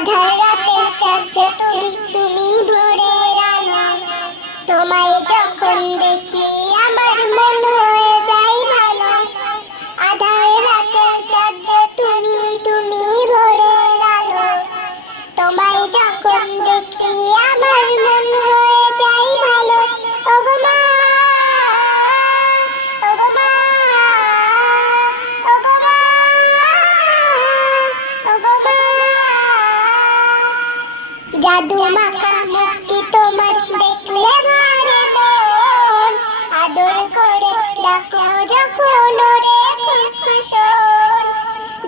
আধার রাতের চাঁদ যে তুমি ভোরের আলো, তোমায় যখন দেখি আমার মন হয়ে যায় ভালো। আধার রাতের চাঁদ যে তুমি ভোরের আলো, তোমায় যখন দেখি আমার মন হয়ে যায় ভালো। ওগো মা, ওগো মা, ওগো মা, ওগো মা। জাদু মাখা মুক্তি তোমার দেখলে ভরে মন, আদর করে ডাকো যখন ওরে খুশখুশন।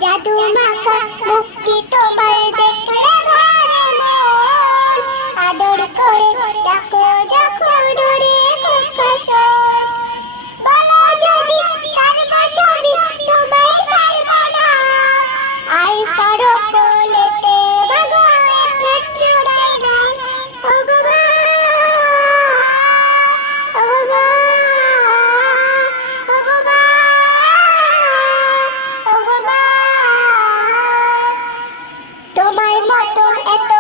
জাদু মাখা মুক্তি তোমার দেখলে ভরে মন, আদর করে ডাকো যখন ওরে খুশখুশন। বলো যদি সারবো সবই, তোমায় ছাড়বো না, আর কারো কোলেতে বাঁধা পেট জোড়ায় না। ওগো মা, ওগো মা, ওগো মা, ওগো মা। তোমার মতো এত